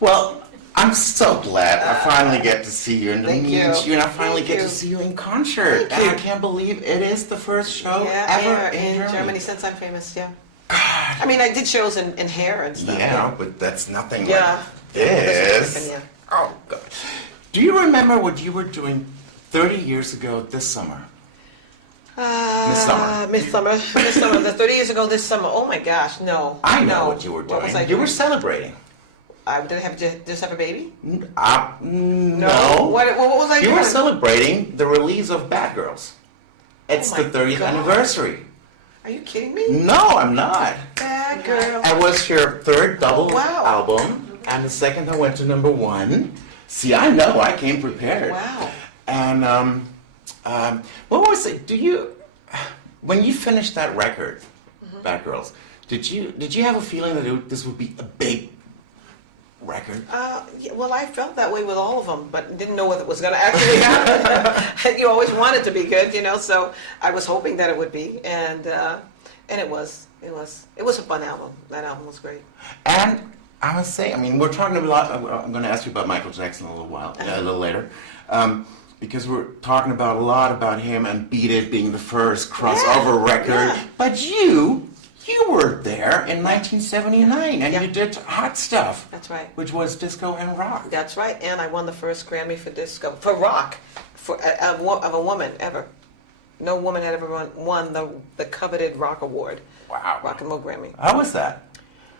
Well, I'm so glad I finally get to see you and to meet you, and I finally get to see you in concert. And I can't believe it is the first show ever in Germany since I'm famous. Yeah. God. I mean, I did shows in hair and stuff. Yeah, but that's nothing like this. Oh God. Do you remember what you were doing 30 years ago this summer? Miss Summer. The 30 years ago this summer. Oh my gosh, no. I know what you were doing. What was I doing? You were celebrating. Did I just have a baby? No. What was I doing? You were celebrating the release of Bad Girls. It's the 30th anniversary. Are you kidding me? No, I'm not. Bad Girl. It was your third double album, and the second that went to #1. See, I know. I came prepared. Wow. And what was it? When you finished that record, Bad Girls, did you have a feeling that this would be a big record? Well, I felt that way with all of them, but didn't know whether it was going to actually happen. You always want it to be good, so I was hoping that it would be, and it was. It was a fun album. That album was great. And I must say, we're talking a lot. I'm going to ask you about Michael Jackson a little later. Because we're talking a lot about him and Beat It being the first crossover record. Yeah. But you were there in 1979 and you did Hot Stuff. That's right. Which was disco and rock. That's right. And I won the first Grammy for rock of a woman ever. No woman had ever won the coveted rock award. Wow. Rock and Roll Grammy. How was that?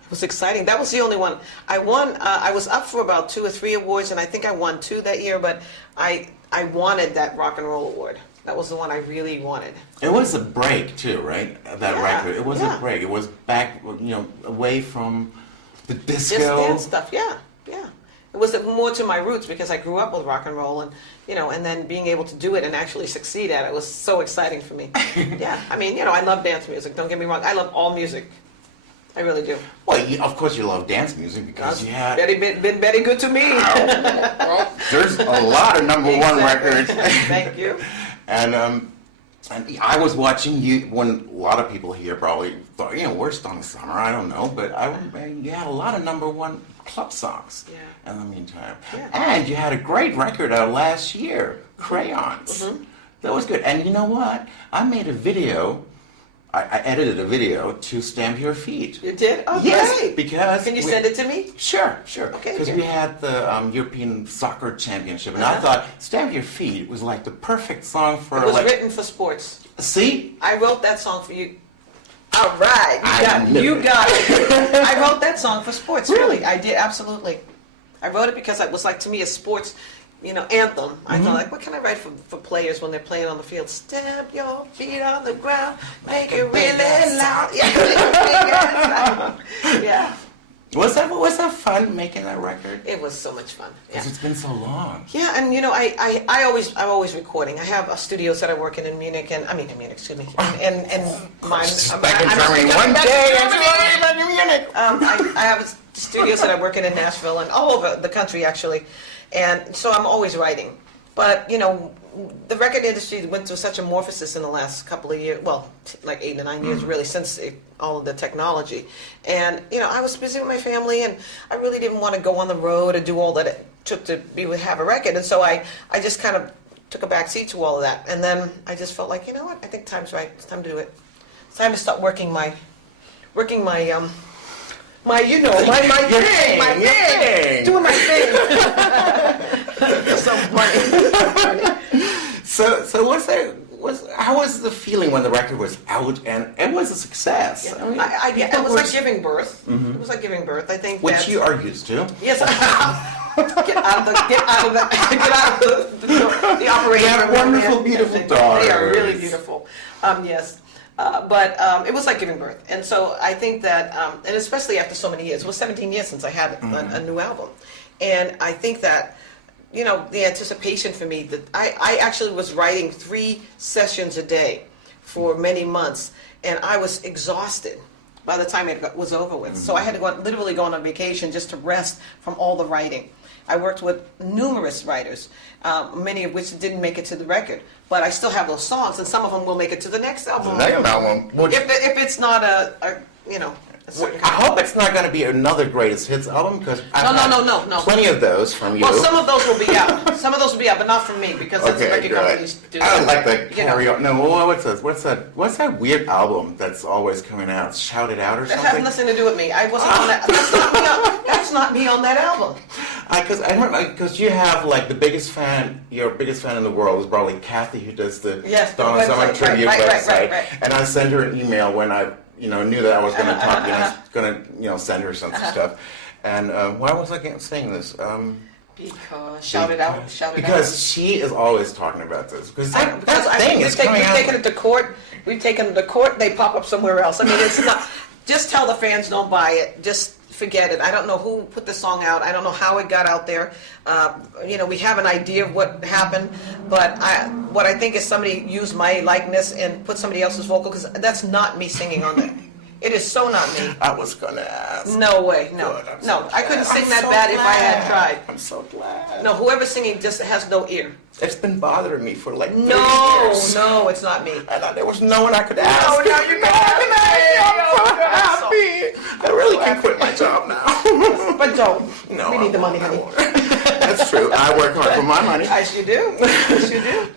It was exciting. That was the only one. I won. I was up for about 2 or 3 awards, and I think I won 2 that year. But I wanted that Rock and Roll Award. That was the one I really wanted. It was a break too, right? That record. It was a break. It was back, away from the disco. Just dance stuff. Yeah. It was more to my roots because I grew up with rock and roll, and and then being able to do it and actually succeed at it was so exciting for me. Yeah. I love dance music. Don't get me wrong. I love all music. I really do. Well, of course you love dance music because you had... Been very good to me. Well, there's a lot of #1 records. Thank you. And I was watching you when a lot of people here probably thought, where's Donna Summer? I don't know. But you had a lot of #1 club songs in the meantime. Yeah. And you had a great record out last year, Crayons. Mm-hmm. That was good. And you know what? I made a video... I edited a video to Stamp Your Feet. You did? Oh, yes, great. Because... Can you send it to me? Sure. Okay. Because we had the European Soccer Championship, and I thought Stamp Your Feet was like the perfect song for... It was written for sports. See? I wrote that song for you. All right. You got it. I wrote that song for sports, really. I did, absolutely. I wrote it because it was like, to me, a sports... anthem. I thought, what can I write for players when they're playing on the field? Stamp your feet on the ground, make it really loud. Yeah. Was that fun making that record? It was so much fun. Because it's been so long. Yeah, and I'm always recording. I have studios that I work in Munich, excuse me, and back in Germany one day. Munich. I have studios that I work in Nashville and all over the country actually. And so I'm always writing. But, the record industry went through such a morphosis in the last couple of years, well, like 8 to 9 years really, since all of the technology. And, I was busy with my family, and I really didn't want to go on the road and do all that it took to have a record. And so I just kind of took a back seat to all of that. And then I just felt like, I think time's right. It's time to do it. It's time to start working my thing, doing my thing. So funny. So how was the feeling when the record was out and it was a success? Yeah. It was like giving birth. Mm-hmm. It was like giving birth. I think which you are used to. Yes. Get out of the operating room. They have wonderful, beautiful daughters. They are really beautiful. Yes. But it was like giving birth. And so I think that, and especially after so many years, it was 17 years since I had a new album. And I think that, the anticipation for me, that I actually was writing 3 sessions a day for many months, and I was exhausted by the time it was over with. So I had to literally go on vacation just to rest from all the writing. I worked with numerous writers, many of which didn't make it to the record, but I still have those songs, and some of them will make it to the next album. The next album. If it's not a I hope it's not going to be another greatest hits album because No. plenty of those from you. Well, some of those will be out. Some of those will be out, but not from me because that's the record companies do. I don't like that You know. karaoke. No, what's that weird album that's always coming out? Shout It Out or That something? has nothing to do with me. I wasn't on that. That's not me on that album. Because I remember because you have like the biggest fan, your biggest fan in the world is probably Kathy, who does the Donna Summer tribute website, right. and I sent her an email when I knew that I was going to talk, and I was going to send her some stuff. And why was I saying this? Because shout it out. Because she is always talking about this. Because we've taken it to court. We've taken it to court. They pop up somewhere else. I mean, it's not. Just tell the fans don't buy it. Just forget it. I don't know who put the song out. I don't know how it got out there. We have an idea of what happened, but what I think is somebody used my likeness and put somebody else's vocal because that's not me singing on that. It is so not me. I was gonna ask. No way, no. Good, No, I couldn't sing that bad if I had tried. I'm so glad. No, whoever's singing just has no ear. It's been bothering me for like 30 years. No, it's not me. And there was no one I could ask. No, now you can ask me. I'm so happy. I really can quit my job now. But don't. No, We need the money, honey. That's true. I work hard for my money. Yes, you do. Yes, you do.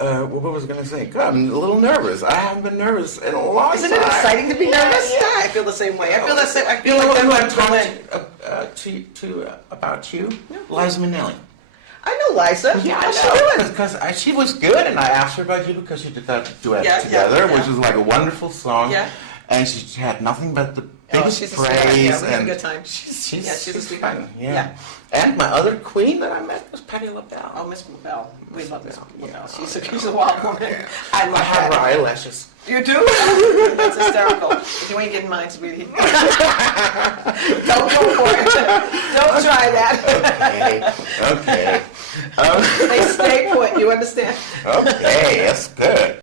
What was I going to say? God, I'm a little nervous. I haven't been nervous in a long time. Isn't it exciting to be nervous? Yeah. I feel the same way. I feel the same. I You feel know like who I that talked to about you? Liza Minnelli. I know Liza. Yeah, How's she doing? Because she was good, and I asked her about you because you did that duet Yeah, together, yeah. which was like a wonderful song. Yeah. And she had nothing but the Oh, biggest she's a praise. sweetheart. Yeah, we had a and good time. She's a sweetheart. fun. Yeah. Yeah. And my other queen that I met was Patti LaBelle. Oh, Miss LaBelle. We love Miss LaBelle. Yeah. She's a wild woman. I love I have her that. eyelashes. You do? That's hysterical. You ain't getting mine, sweetie. Don't go for it. Don't try that. Okay. They stay put. You understand? Okay, that's good.